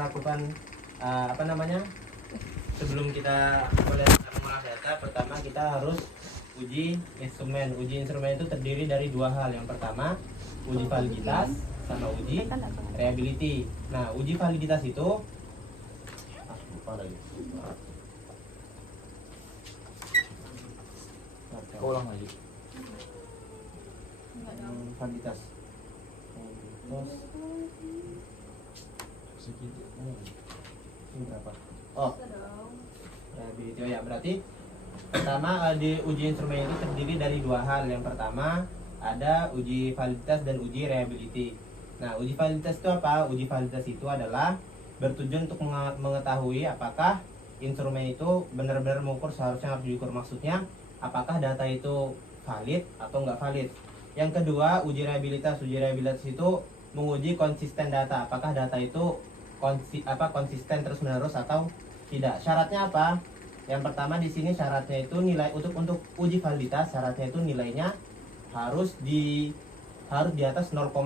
melakukan apa namanya, sebelum kita mulai mengolah data, pertama kita harus uji instrumen. Uji instrumen itu terdiri dari dua hal. Yang pertama uji validitas sama uji reliability. Nah, uji validitas itu lupa lagi. Ulang lagi. Validitas. Segitu. Ini berapa? Oh, reliability. Oh ya, berarti pertama di uji instrumen itu terdiri dari dua hal. Yang pertama ada uji validitas dan uji reliability. Nah, uji validitas itu apa? Uji validitas itu adalah bertujuan untuk mengetahui apakah instrumen itu benar-benar mengukur seharusnya harus diukur. Maksudnya, apakah data itu valid atau nggak valid. Yang kedua, uji reliabilitas. Uji reliabilitas itu menguji konsisten data. Apakah data itu konsisten terus-menerus atau tidak. Syaratnya apa? Yang pertama di sini syaratnya itu nilai untuk uji validitas, syaratnya itu nilainya harus di atas 0,3.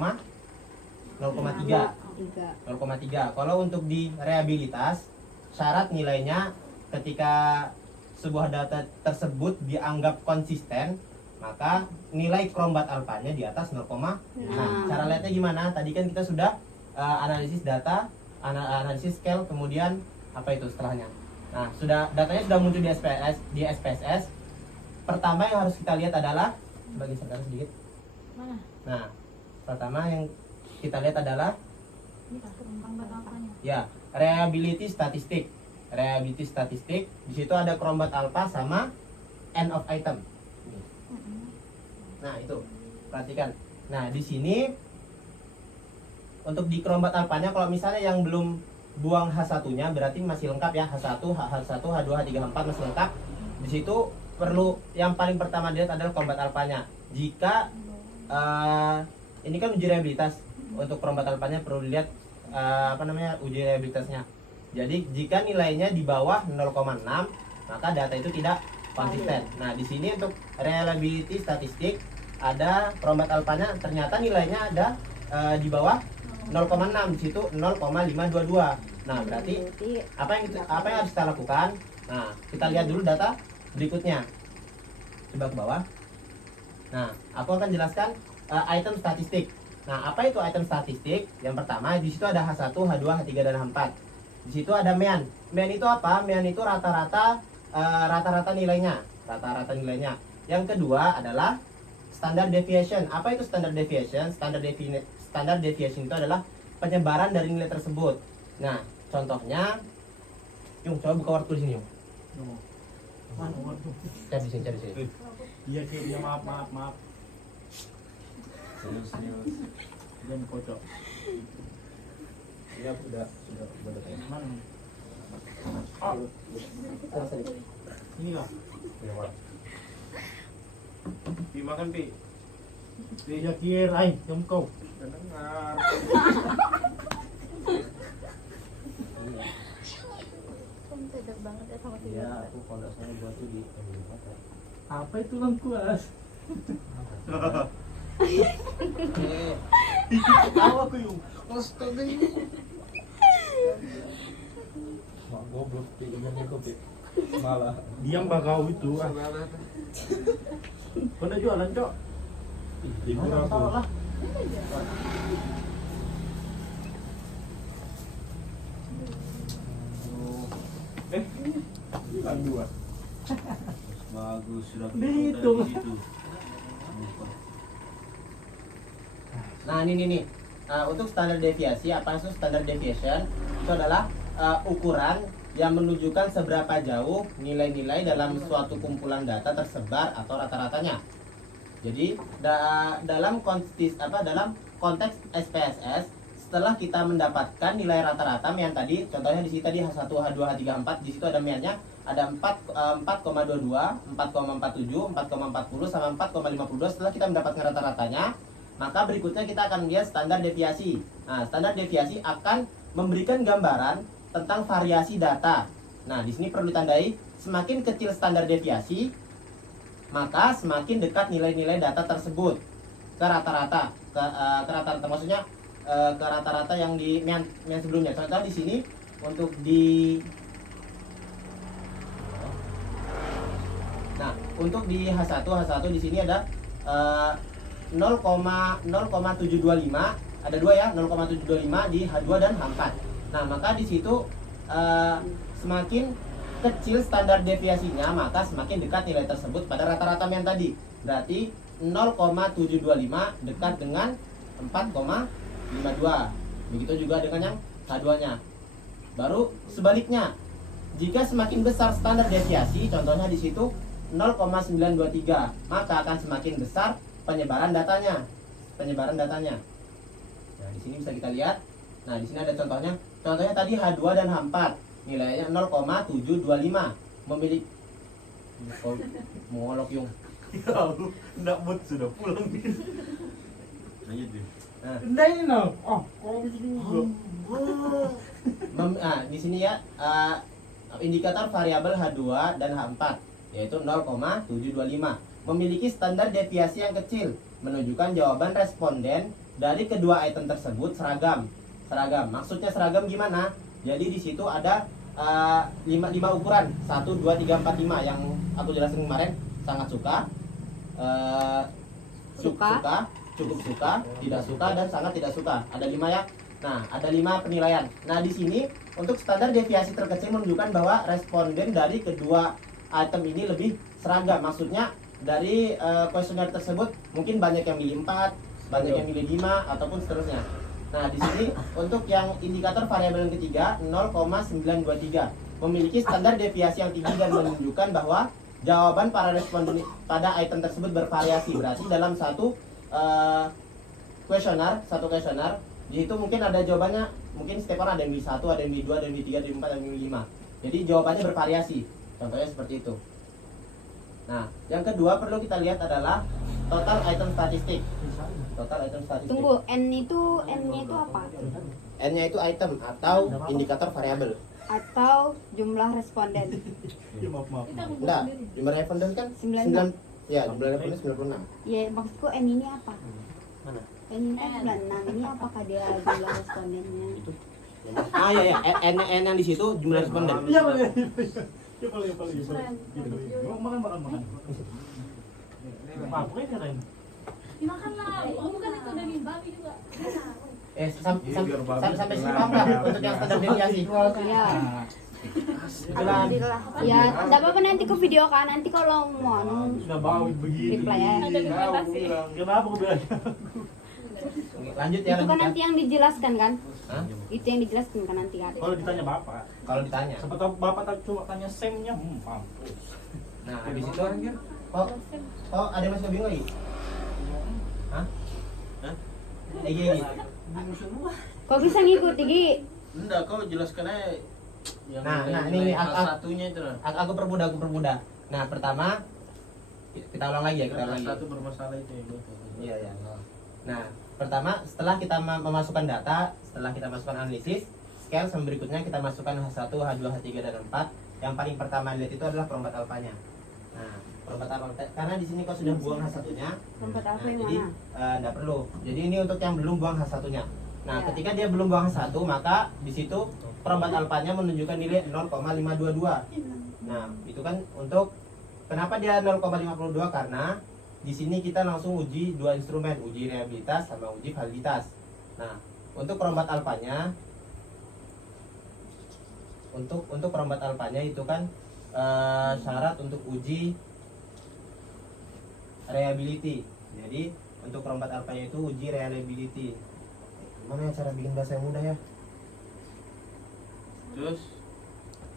0,3. Kalau untuk di reliabilitas, syarat nilainya ketika sebuah data tersebut dianggap konsisten, maka nilai krombat alfanya di atas 0, nah, cara lihatnya gimana? Tadi kan kita sudah analisis data, analisis scale, kemudian apa itu setelahnya? Nah, datanya sudah muncul di SPSS. Pertama yang harus kita lihat adalah, bagi sebentar sedikit. Nah, pertama yang kita lihat adalah ya, reliability statistik. Reliability statistik, di situ ada krombat alfa sama end of item. Nah, itu perhatikan. Nah, di sini untuk di krombat alfanya, kalau misalnya yang belum buang H1-nya berarti masih lengkap ya, H1, H1, H2, H3, H4 masih lengkap. Di situ perlu yang paling pertama dilihat adalah krombat alfanya. Jika ini kan uji reliabilitas, untuk krombat alfanya perlu dilihat uji reliabilitasnya. Jadi jika nilainya di bawah 0,6, maka data itu tidak konsisten. Nah, di sini untuk reliability statistik ada krombat alfanya ternyata nilainya ada di bawah 0,6, di situ 0,522. Nah, berarti apa yang harus kita lakukan? Nah, kita lihat dulu data berikutnya. Coba ke bawah. Nah, aku akan jelaskan item statistik. Nah, apa itu item statistik? Yang pertama, di situ ada H1, H2, H3 dan H4. Di situ ada mean. Mean itu apa? Mean itu rata-rata nilainya. Rata-rata nilainya. Yang kedua adalah standard deviation. Apa itu standard deviation? Standard deviation itu adalah penyebaran dari nilai tersebut. Nah, contohnya, Yung, coba buka waktu di sini, Yung. Cari di sini. Iya, kayaknya maaf. Serius. Jangan kocok. Iya, sudah. Mana? Ini lah. Dimakan, Pi. Dia kira, jom kau. Dengar. Sedap banget ya sama Iya, aku kalau saya buat tuh di Apa itu lengkuas? Tahu aku Yung. Astaga. Mak goblok, malah diam bagau itu. Kau udah jualan, Cok? Ibu aku. Dua. Bagus, sudah Itu. Nah, ini. Untuk standar deviasi, apa itu standar deviation? Itu adalah ukuran yang menunjukkan seberapa jauh nilai-nilai dalam suatu kumpulan data tersebar atau rata-ratanya. Jadi dalam konteks SPSS, setelah kita mendapatkan nilai rata-rata mean tadi, contohnya di sini tadi H1, H2, H3, H4, di situ ada meannya ada 4,22, 4,47, 4,40 sama 4,52. Setelah kita mendapatkan rata-ratanya, maka berikutnya kita akan melihat standar deviasi. Nah, standar deviasi akan memberikan gambaran tentang variasi data. Nah, di sini perlu ditandai semakin kecil standar deviasi, maka semakin dekat nilai-nilai data tersebut ke rata-rata. Maksudnya ke rata-rata yang di yang sebelumnya. Contoh di sini untuk di Nah, untuk di H1 di sini ada 0,725, ada dua ya, 0,725 di H2 dan H4. Nah, maka di situ semakin kecil standar deviasinya, maka semakin dekat nilai tersebut pada rata-rata yang tadi. Berarti 0,725 dekat dengan 4,52. Begitu juga dengan yang H2-nya. Baru sebaliknya, jika semakin besar standar deviasi, contohnya di situ 0,923, maka akan semakin besar penyebaran datanya. Nah, di sini bisa kita lihat. Nah, di sini ada contohnya. Contohnya tadi H2 dan H4 nilainya 0,725. Memiliki mengolok yung. Ya, enggak mood sudah pulang. Lanjut deh. Nah, Enggak ini no. Oh, kalau bisa juga. di sini ya indikator variabel H2 dan H4 yaitu 0,725 memiliki standar deviasi yang kecil, menunjukkan jawaban responden dari kedua item tersebut seragam. Maksudnya seragam gimana? Jadi di situ ada 5 ukuran 1, 2, 3, 4, 5 yang aku jelasin kemarin. Sangat suka, cukup suka, tidak suka, dan sangat tidak suka. Ada 5 ya. Nah, ada 5 penilaian. Nah, di sini untuk standar deviasi terkecil menunjukkan bahwa responden dari kedua item ini lebih seragam. Maksudnya dari kuesioner tersebut mungkin banyak yang milih 4, banyak yang milih 5, ataupun seterusnya. Nah, di sini untuk yang indikator variabel yang ketiga 0,923 memiliki standar deviasi yang tinggi dan menunjukkan bahwa jawaban para responden pada item tersebut bervariasi. Berarti dalam satu kuesioner di situ mungkin ada jawabannya, mungkin setiap orang ada yang milih 1, ada yang milih 2, ada yang milih 3, ada yang milih 4, ada yang milih 5. Jadi jawabannya bervariasi. Contohnya seperti itu. Nah, yang kedua perlu kita lihat adalah total item statistik. Tunggu, N-nya itu apa? N-nya itu item atau indikator variabel. Atau jumlah responden? Ya, maaf. Enggak, jumlah responden kan 96. Ya, jumlah responden 96. Ya, maksudku N ini apa? Mana? N ini kan 96. Ini apakah dia jumlah respondennya? Ya, N yang di situ jumlah responden. Iya, boleh. Ya boleh. Makan. Apa ini Ren? Dimakanlah. Oh, bukan itu daging babi juga. Sampai sini paham nggak untuk yang standar deviasi? Ya. Alhamdulillah. Ya, enggak apa-apa nanti ke video kan. Nanti kalau mau Sudah bau begini. reply ya. Ada dokumentasi. Kenapa kau bilang? Lanjut ya, Itu kan nanti yang dijelaskan kan? Hah? Itu yang dijelaskan kan nanti kan? Kalau ditanya bapak, Kalau ditanya. siapa tahu bapak tak cuma tanya semnya, mampus. Nah, habis itu kok ada masih bingung lagi? Hah? Gini. Kok bisa ngikut Gi? Enggak, kau jelaskan aja yang Nah, nilai ini satunya itu lah. Aku permudah. Nah, pertama kita ulang lagi ya, kita ulang lagi. Satu bermasalah itu ya. Iya, ya. Nah, pertama setelah kita memasukkan data, setelah kita masukkan analisis, scale sama berikutnya kita masukkan H1, H2, H3 dan 4. Yang paling pertama dilihat itu adalah perombat alfanya. Nah, perombat alfa karena di sini kau sudah buang H1-nya. Perombat alfa Nah, yang jadi mana? enggak perlu. Jadi ini untuk yang belum buang H1-nya. Nah, Ya. ketika dia belum buang H1, maka di situ perombat alfanya menunjukkan nilai 0,522. Nah, itu kan untuk kenapa dia 0,522 karena di sini kita langsung uji dua instrumen, uji reliabilitas sama uji validitas. Nah, untuk perombat alfanya untuk perombat alfanya itu kan syarat untuk uji reliability. Jadi, untuk perombat alfanya itu uji reliability. Gimana ya cara bikin bahasa yang mudah ya? Terus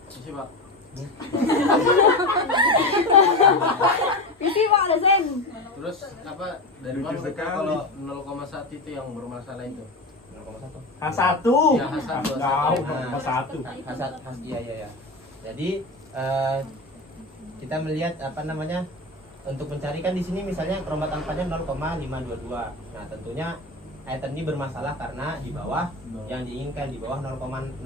isi Pak. Isi Pak ada sen. Terus apa dari Lucu mana kita sekali. kalau 0,1 itu yang bermasalah itu? 0,1. H1. Ya, H1. Tahu, Nah. H1. Iya. Jadi kita melihat apa namanya untuk mencari kan di sini misalnya perombat alfanya 0,522. Nah, tentunya item ini bermasalah karena di bawah yang diinginkan di bawah 0,6.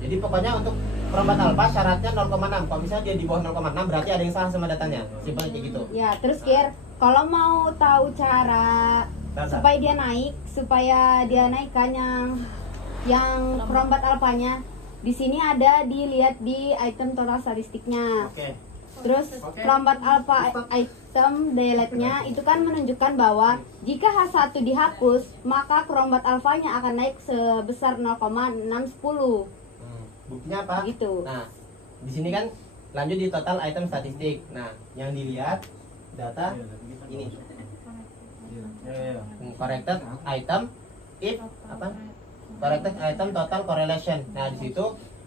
Jadi pokoknya untuk perombat alfa syaratnya 0,6. Kalau misalnya dia di bawah 0,6 berarti ada yang salah sama datanya. Simpelnya kayak gitu. Ya, terus Kir, Kalau mau tahu cara Bentar. supaya dia naikkan yang perombat alfanya, di sini ada dilihat di item total statistiknya. Oke. Terus Oke. perombat alfa item delete-nya itu kan menunjukkan bahwa jika H1 dihapus, maka perombat alfanya akan naik sebesar 0,610 Buktinya apa? gitu. Nah, di sini kan lanjut di total item statistik. Nah, yang dilihat data ini corrected item if apa? Corrected item total correlation. Nah, di situ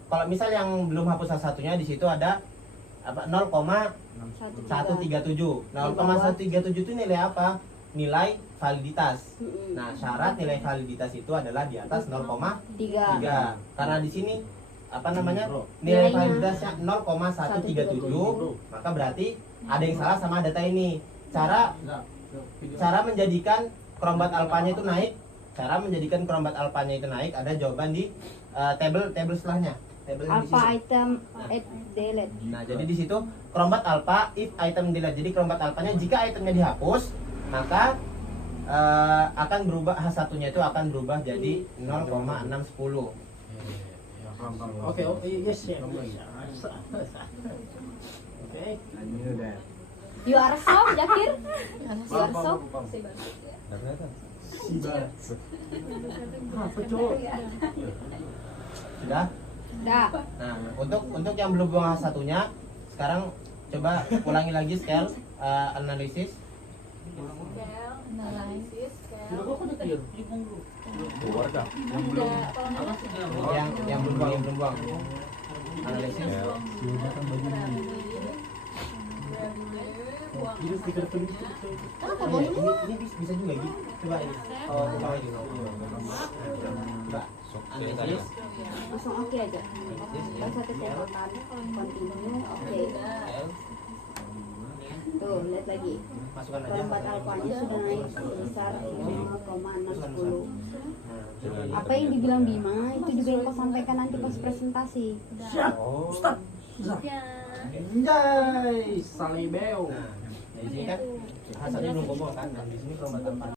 kalau misal yang belum hapus salah satunya, di situ ada apa 0,137. 0,137 itu nilai apa? Nilai validitas. Nah, syarat nilai validitas itu adalah di atas 0,3. 3. Karena di sini apa namanya? Nilai Nilainya validitasnya 0,137, maka berarti ada yang salah sama data ini. Cara menjadikan kerombat alfanya itu naik, ada jawaban di tabel setelahnya. Tabel yang di Alpha sini. item at delete. Nah, jadi di situ kerombat alfa if item delete. Jadi kerombat alfanya jika itemnya dihapus, maka akan berubah H1-nya itu akan berubah jadi 0,610. Oke, yes, ya. Oke. You are so, Jakir? You are so? Apa cowok? Sudah? Dah. Nah, untuk yang belum buang H1-nya, sekarang coba ulangi lagi scale analisis. Scale, analisis, scale. Keluar dah. Yang belum buang. Analisis. Ini bisa juga gitu. Coba ini. Oh, coba ini. Coba. Analisis. Langsung oke aja. Kalau satu catatan continue, oke. Tuh, lihat lagi. Masukkan aja. Perombat alfanya sudah naik sebesar 0,610. Nah, Apa yang dibilang Bima itu juga yang kau sampaikan nanti pas presentasi. Siap, Ustaz. Ya. Anjay, salibeo. Nah, di sini kan H1 belum ngomong kan, dan di sini kerombat alfa.